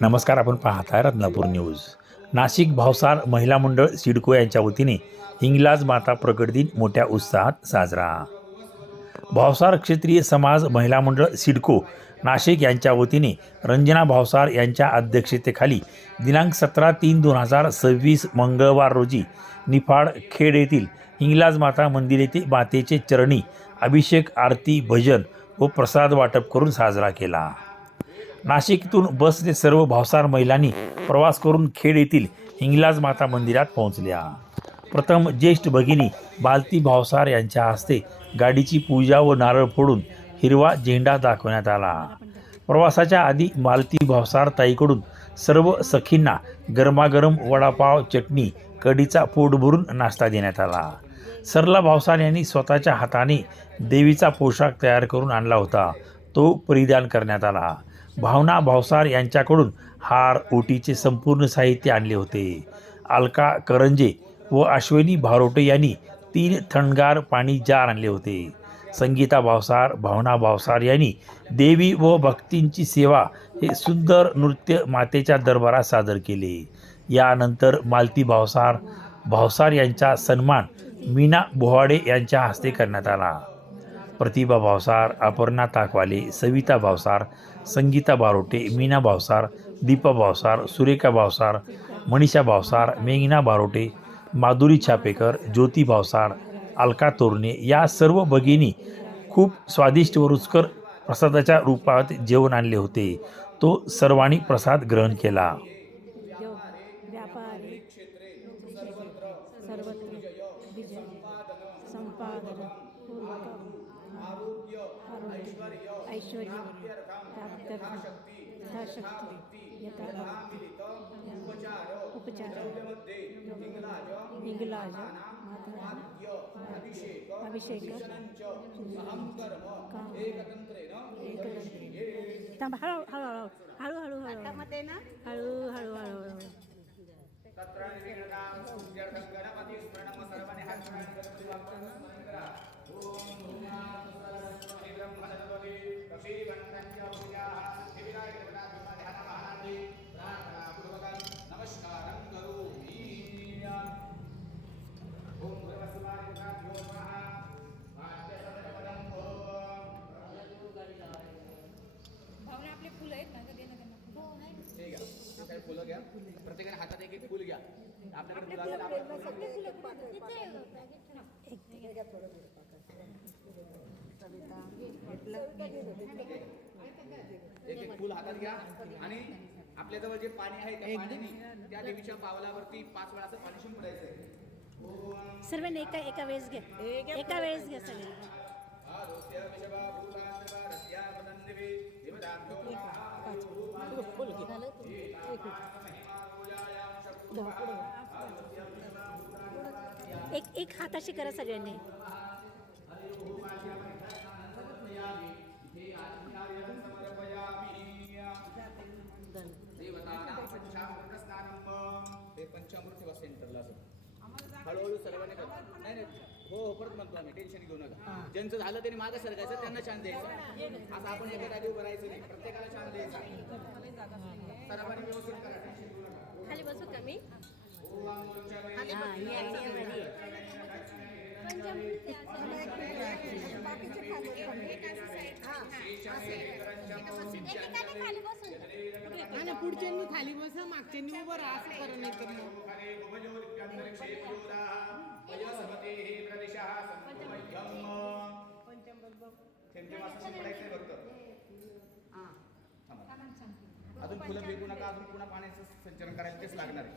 नमस्कार. आपण पाहताय रत्नापूर न्यूज. नाशिक भावसार महिला मंडळ सिडको यांच्या वतीने हिंगलाज माता प्रकट दिन मोठ्या उत्साहात साजरा. भावसार क्षेत्रीय समाज महिला मंडळ सिडको नाशिक यांच्या वतीने रंजना भावसार यांच्या अध्यक्षतेखाली दिनांक 17/3/2026 मंगळवार रोजी निफाड खेड येथील हिंगलाज माता मंदिर येथे मातेचे चरणी अभिषेक, आरती, भजन व प्रसाद वाटप करून साजरा केला. नाशिकतून बसने सर्व भावसार महिलांनी प्रवास करून खेड येथील हिंगलाज माता मंदिरात पोहोचल्या. प्रथम ज्येष्ठ भगिनी बालती भावसार यांच्या हस्ते गाडीची पूजा व नारळ फोडून हिरवा झेंडा दाखवण्यात आला. प्रवासाच्या आधी मालती भावसार ताईकडून सर्व सखींना गरमागरम वडापाव, चटणी, कढीचा पोट भरून नाश्ता देण्यात आला. सरला भावसार यांनी स्वतःच्या हाताने देवीचा पोशाख तयार करून आणला होता, तो परिधान करण्यात आला. भावना भावसार यांच्याकडून हार, ओटीचे संपूर्ण साहित्य आणले होते. अलका करंजे व अश्विनी भारोटे यांनी 3 थंडगार पाणी जार आणले होते. संगीता भावसार, भावना भावसार यांनी देवी व भक्तींची सेवा हे सुंदर नृत्य मातेच्या दरबारात सादर केले. यानंतर मालती भावसार यांचा सन्मान मीना बोहाडे यांच्या हस्ते करण्यात आला. प्रतिभा भावसार, अपर्णा ताकवाले, सविता भावसार, संगीता बारोटे, मीना भावसार, दीपा भावसार, सुरेखा भावसार, मनीषा भावसार, मेघना बारोटे, माधुरी छापेकर, ज्योती भावसार, अलका तोरणे या सर्व भगिनी खूप स्वादिष्ट व रुचकर प्रसादाच्या रूपात जेवण आणले होते. तो सर्वांनी प्रसाद ग्रहण केला. ऐश्वर्य यथाशक्ती उपचार हिंगलाज अभिषेक हळूहळू आपले फुलं आहेत ना कधी ना त्यांना फुलं घ्या. प्रत्येकाने हातात एक फुल घ्या. आपल्याकडे एक फुल हातात घ्या आणि आपल्याजवळ जे पाणी आहे त्या पाण्याने त्या देवीच्या पावलावरती 5 वेळा असं पाणी शिंपडायचं. सर्वांनी एका वेळेस घ्या. एका वेळेस घ्या सगळे. एक हाताशी करा सगळ्यांनी. पंचामृत सेवा सेंटरला हळूहळू सर्वांनी नाही हो परत म्हणतो आम्ही, टेन्शन घेऊ नका. ज्यांचं झालं त्यांनी मागं सरकायचं, त्यांना छान द्यायचं. आता आपण एका जागी उभं राहायचं नाही, प्रत्येकाला छान द्यायचा. सर्वांनी व्यवस्थित करा, टेन्शन घेऊ नका. खाली बसू का मी? पुढच्यांनी खाली बसा, मागच्यांनी उभं राहा, असं करा. नाही तर अजून फुलं फेकू नका. अजून पुन्हा पाण्याचं संचलन करायला तेच लागणार आहे.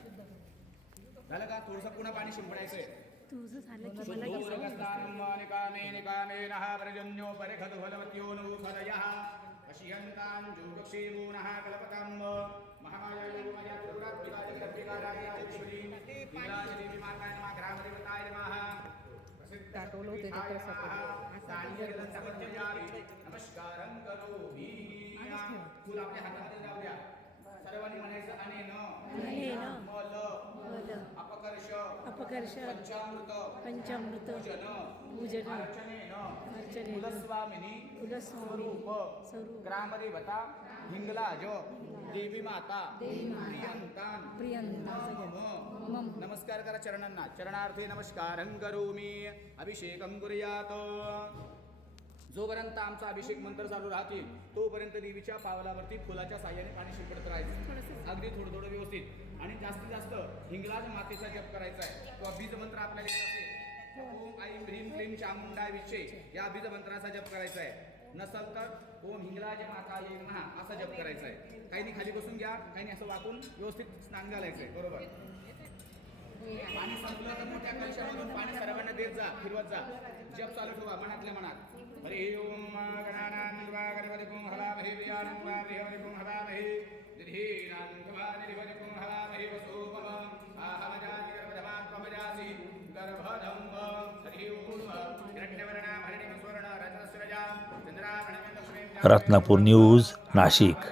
झालं का? थोडंसं पुन्हा पाणी शिंपडायचंय. तुझं झालं की मला फुल आपल्या हातामध्ये जाऊ द्या. सर्वांनी म्हणायचं अनेन मल अपकर्ष पंचामृत पूजन अर्चने कुलस्वामिनी स्वरूप ग्रामदेवता हिंगलाज देवी माता प्रियंतान मम नमस्कार करा चरणांना चरणार्थे नमस्कारं करोमि अभिषेकं कुर्यात जोपर्यंत आमचा अभिषेक मंत्र चालू राहतील तोपर्यंत देवीच्या पावलावरती फुलाच्या साह्याने पाणी शिंपडत राहायचं अगदी थोडं थोडं व्यवस्थित आणि जास्तीत जास्त हिंगलाज मातेचा जप करायचा आहे किंवा बीज मंत्र आपल्याला येत असेल ओम ऐं ह्रीं क्लीं चामुंडा विषे या बीज मंत्राचा जप करायचा आहे नसल तर ओम हिंगलाज माता ये नमः असा जप करायचा आहे काहींनी खाली बसून घ्या काहींनी असं वाकून व्यवस्थित स्नान घालायचंय बरोबर पाणी संपलं तर मोठ्या कलशामधून पाणी सर्वांना देत जा फिरवत जा जप चालू ठेवा मनातल्या मनात हरि ओम गणानान्वा गणपतिकुं हवामहे प्रियान्वा प्रियवतिकुं हवामहे निधीनान्वा निधिपतिकुं हवामहे वसोपम आहमजाति गर्भधमात्मजासि गर्भधम्ब हरि ओम हिरण्यवर्णा भरणिं स्वर्ण रत्नस्रजा चंद्राभरणं लक्ष्मीं रत्नापूर न्यूज नाशिक.